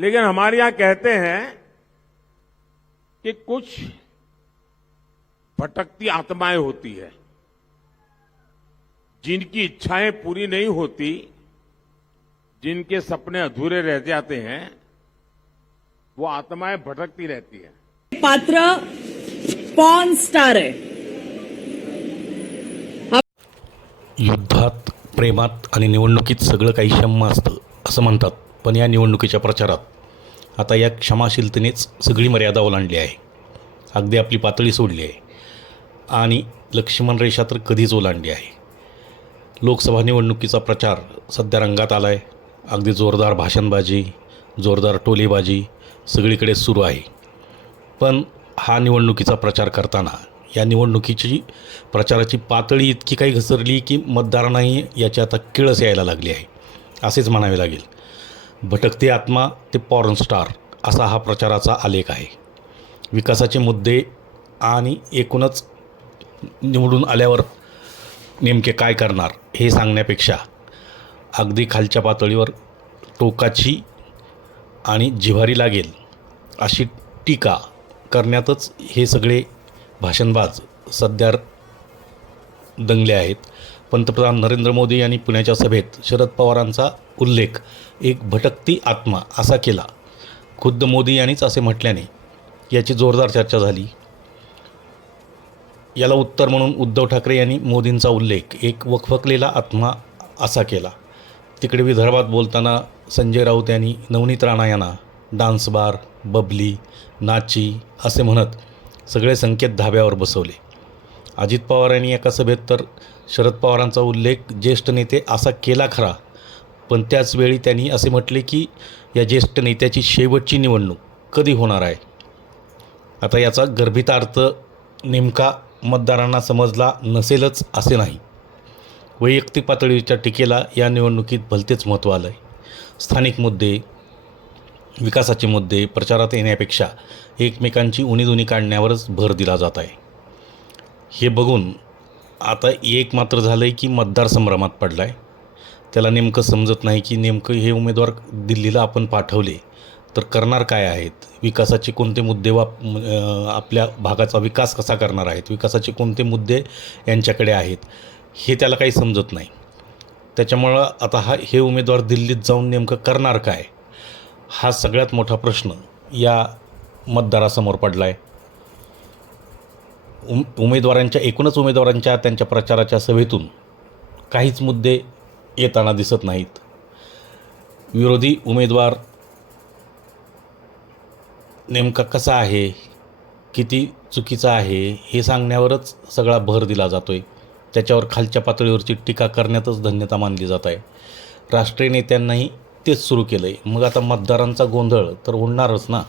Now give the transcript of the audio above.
लेकिन हमारे यहाँ कहते हैं कि कुछ भटकती आत्माएँ होती है। जिनकी इच्छाएँ पूरी नहीं होती जिनके सपने अधूरे रह जाते हैं वो आत्माएँ भटकती रहती है। पात्र पॉन स्टार है। युद्धात प्रेमात आणि निवडणुकीत सगळं काही क्षम्य असतं असं म्हणतात. पण या निवडणुकीच्या प्रचारात आता या क्षमाशीलतेनेच सगळी मर्यादा ओलांडली आहे. अगदी आपली पातळी सोडली आहे. आणि लक्ष्मण रेषा तर कधीच ओलांडली आहे. लोकसभा निवडणुकीचा प्रचार सध्या रंगात आला आहे अगदी जोरदार भाषणबाजी जोरदार टोलेबाजी सगळीकडे सुरू आहे. पण हा निवडणुकीचा प्रचार करताना या निवडणुकीची प्रचाराची पातळी इतकी काही घसरली की मतदारांनाही याची आता किळस यायला लागली आहे. असेच म्हणावे लागेल. भटकते आत्मा ते पॉर्न स्टार असा हा प्रचाराचा आलेख आहे. विकासाचे मुद्दे आणि एकूणच निवडून आल्यावर नेमके काय करणार हे सांगण्यापेक्षा अगदी खालच्या पातळीवर टोकाची आणि जिव्हारी लागेल अशी टीका करण्यातच हे सगळे भाषणबाज सध्या दंगले आहेत. पंतप्रधान नरेंद्र मोदी यांनी पुण्याच्या सभेत शरद पवारांचा उल्लेख एक भटकती आत्मा असा केला. खुद्द मोदी यांनीच असे म्हटल्याने याची जोरदार चर्चा झाली. याला उत्तर म्हणून उद्धव ठाकरे यांनी मोदींचा उल्लेख एक वखवकलेला आत्मा असा केला. तिकडे विदर्भात बोलताना संजय राऊत यांनी नवनीत राणा यांना डान्स बार बबली नाची असे म्हणत सगळे संकेत धाब्यावर बसवले. अजित पवार यांनी एका सभेत तर शरद पवारांचा उल्लेख ज्येष्ठ नेते असा केला खरा. पण त्याचवेळी त्यांनी असे म्हटले की या ज्येष्ठ नेत्याची शेवटची निवडणूक कधी होणार आहे? आता याचा गर्भितार्थ नेमका मतदारांना समजला नसेलच असे नाही. वैयक्तिक पातळीच्या टीकेला या निवडणुकीत भलतेच महत्त्व आलं आहे स्थानिक मुद्दे विकासाचे मुद्दे प्रचारात येण्यापेक्षा एकमेकांची उणीधुणी काढण्यावरच भर दिला जात आहे. हे बघून आता एक मात्र झालं आहे की मतदार संभ्रमात पडला आहे त्याला नेमकं समजत नाही की नेमकं हे उमेदवार दिल्लीला आपण पाठवले तर करणार काय आहेत? विकासाचे कोणते मुद्दे वाप आपल्या भागाचा विकास कसा करणार आहेत? विकासाचे कोणते मुद्दे यांच्याकडे आहेत? हे त्याला काही समजत नाही. त्याच्यामुळं आता हा हे उमेदवार दिल्लीत जाऊन नेमकं करणार काय? हा सगळ्यात मोठा प्रश्न या मतदारासमोर पडला आहे उम उमेदवारांच्या एकूणच उमेदवारांच्या त्यांच्या प्रचाराच्या सभेतून काहीच मुद्दे येताना दिसत नाहीत. विरोधी उमेदवार नेमका कसा आहे? किती चुकीचा आहे? हे सांगण्यावरच सगळा भर दिला जातो आहे त्याच्यावर खालच्या पातळीवरची टीका करण्यातच धन्यता मानली जात आहे. राष्ट्रीय नेत्यांनाही तेच सुरू केलं आहे मग आता मतदारांचा गोंधळ तर उडणारच ना?